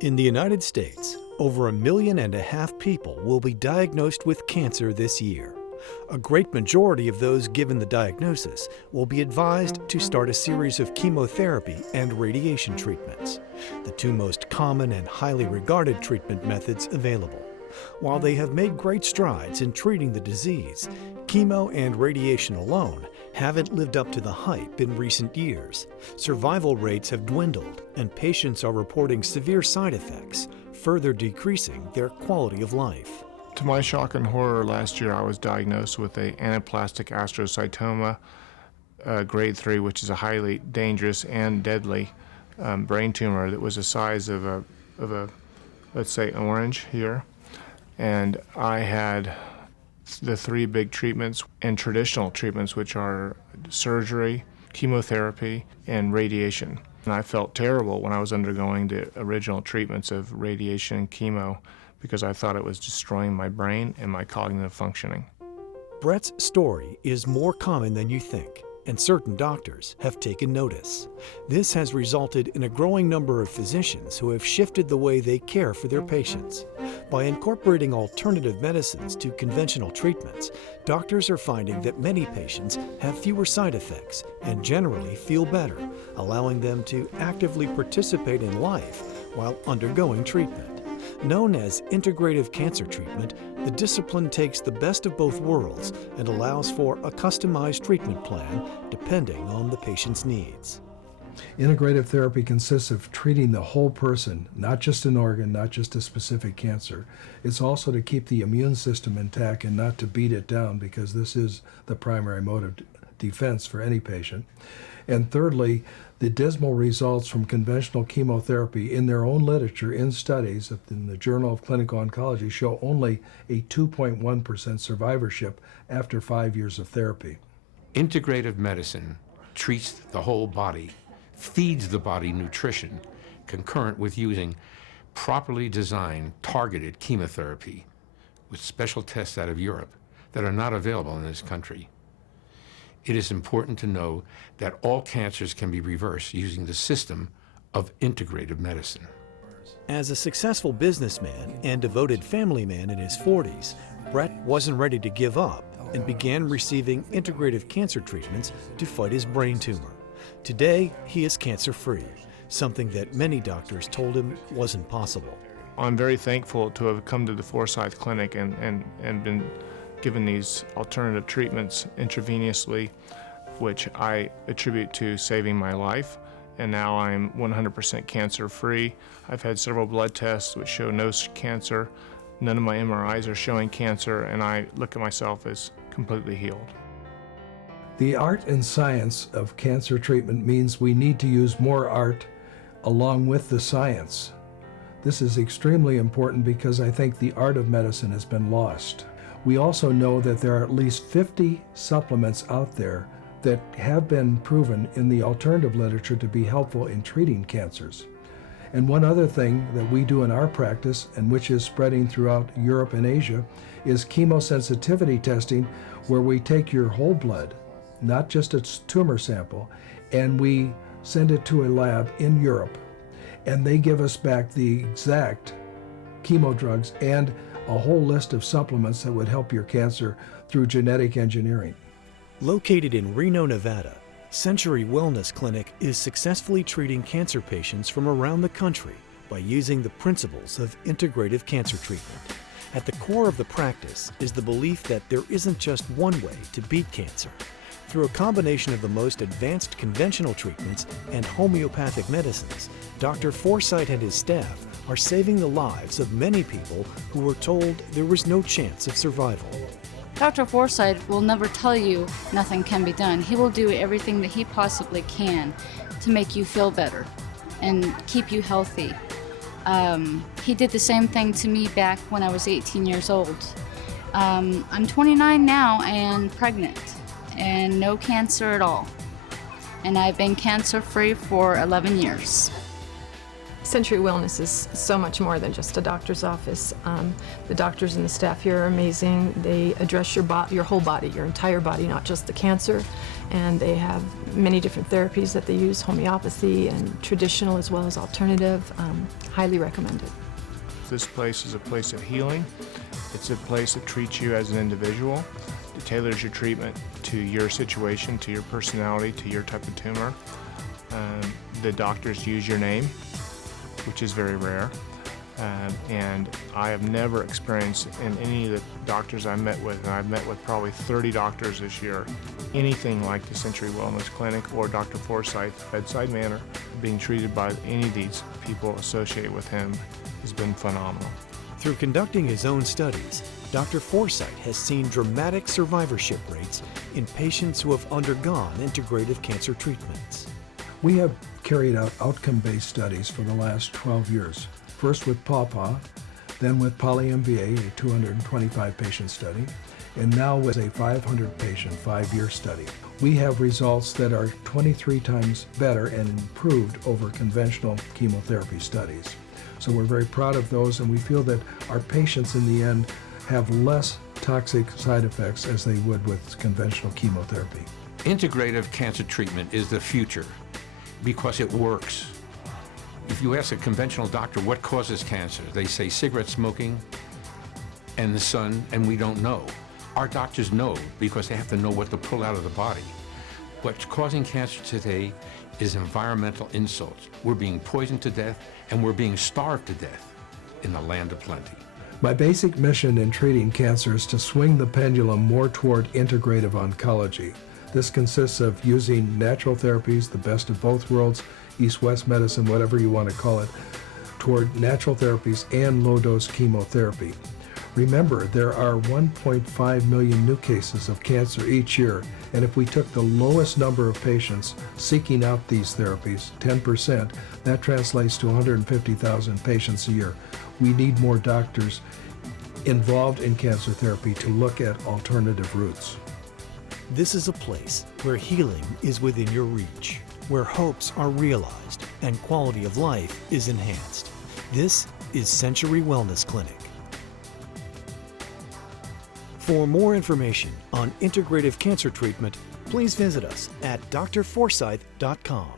In the United States, over 1.5 million people will be diagnosed with cancer this year. A great majority of those given the diagnosis will be advised to start a series of chemotherapy and radiation treatments, the two most common and highly regarded treatment methods available. While they have made great strides in treating the disease, chemo and radiation alone haven't lived up to the hype in recent years. Survival rates have dwindled, and patients are reporting severe side effects, further decreasing their quality of life. To my shock and horror, last year I was diagnosed with an anaplastic astrocytoma, grade 3, which is a highly dangerous and deadly brain tumor that was the size of a let's say, orange here. And I had the 3 big treatments and traditional treatments, which are surgery, chemotherapy, and radiation. And I felt terrible when I was undergoing the original treatments of radiation and chemo because I thought it was destroying my brain and my cognitive functioning. Brett's story is more common than you think, and certain doctors have taken notice. This has resulted in a growing number of physicians who have shifted the way they care for their patients. By incorporating alternative medicines to conventional treatments, doctors are finding that many patients have fewer side effects and generally feel better, allowing them to actively participate in life while undergoing treatment. Known as integrative cancer treatment, the discipline takes the best of both worlds and allows for a customized treatment plan depending on the patient's needs. Integrative therapy consists of treating the whole person, not just an organ, not just a specific cancer. It's also to keep the immune system intact and not to beat it down, because this is the primary mode of defense for any patient. And thirdly, the dismal results from conventional chemotherapy in their own literature, in studies in the Journal of Clinical Oncology, show only a 2.1% survivorship after 5 years of therapy. Integrative medicine treats the whole body, feeds the body nutrition, concurrent with using properly designed, targeted chemotherapy with special tests out of Europe that are not available in this country. It is important to know that all cancers can be reversed using the system of integrative medicine. As a successful businessman and devoted family man in his 40s, Brett wasn't ready to give up and began receiving integrative cancer treatments to fight his brain tumor. Today, he is cancer-free, something that many doctors told him wasn't possible. I'm very thankful to have come to the Forsyth Clinic and been given these alternative treatments intravenously, which I attribute to saving my life. And now I'm 100% cancer-free. I've had several blood tests which show no cancer. None of my MRIs are showing cancer, and I look at myself as completely healed. The art and science of cancer treatment means we need to use more art along with the science. This is extremely important because I think the art of medicine has been lost. We also know that there are at least 50 supplements out there that have been proven in the alternative literature to be helpful in treating cancers. And one other thing that we do in our practice, and which is spreading throughout Europe and Asia, is chemosensitivity testing, where we take your whole blood, not just a tumor sample, and we send it to a lab in Europe, and they give us back the exact chemo drugs and a whole list of supplements that would help your cancer through genetic engineering. Located in Reno, Nevada, Century Wellness Clinic is successfully treating cancer patients from around the country by using the principles of integrative cancer treatment. At the core of the practice is the belief that there isn't just one way to beat cancer. Through a combination of the most advanced conventional treatments and homeopathic medicines, Dr. Forsyth and his staff are saving the lives of many people who were told there was no chance of survival. Dr. Forsyth will never tell you nothing can be done. He will do everything that he possibly can to make you feel better and keep you healthy. He did the same thing to me back when I was 18 years old. I'm 29 now and pregnant, and no cancer at all. And I've been cancer-free for 11 years. Century Wellness is so much more than just a doctor's office. The doctors and the staff here are amazing. They address your whole body, your entire body, not just the cancer. and they have many different therapies that they use, homeopathy and traditional as well as alternative. Highly recommended. This place is a place of healing. It's a place that treats you as an individual. It tailors your treatment to your situation, to your personality, to your type of tumor. The doctors use your name, which is very rare. And I have never experienced in any of the doctors I met with, and I've met with probably 30 doctors this year, anything like the Century Wellness Clinic or Dr. Forsyth's bedside manner. Being treated by any of these people associated with him has been phenomenal. Through conducting his own studies, Dr. Forsyth has seen dramatic survivorship rates in patients who have undergone integrative cancer treatments. We have carried out outcome-based studies for the last 12 years. First with PAWPAW, then with PolyMVA, a 225-patient study, and now with a 500-patient 5-year study. We have results that are 23 times better and improved over conventional chemotherapy studies. So we're very proud of those, and we feel that our patients in the end have less toxic side effects as they would with conventional chemotherapy. Integrative cancer treatment is the future because it works. If you ask a conventional doctor what causes cancer, they say cigarette smoking and the sun, and we don't know. Our doctors know because they have to know what to pull out of the body. What's causing cancer today is environmental insults. We're being poisoned to death and we're being starved to death in the land of plenty. My basic mission in treating cancer is to swing the pendulum more toward integrative oncology. This consists of using natural therapies, the best of both worlds, East-West medicine, whatever you want to call it, toward natural therapies and low-dose chemotherapy. Remember, there are 1.5 million new cases of cancer each year, and if we took the lowest number of patients seeking out these therapies, 10%, that translates to 150,000 patients a year. We need more doctors involved in cancer therapy to look at alternative routes. This is a place where healing is within your reach, where hopes are realized and quality of life is enhanced. This is Century Wellness Clinic. For more information on integrative cancer treatment, please visit us at drforsyth.com.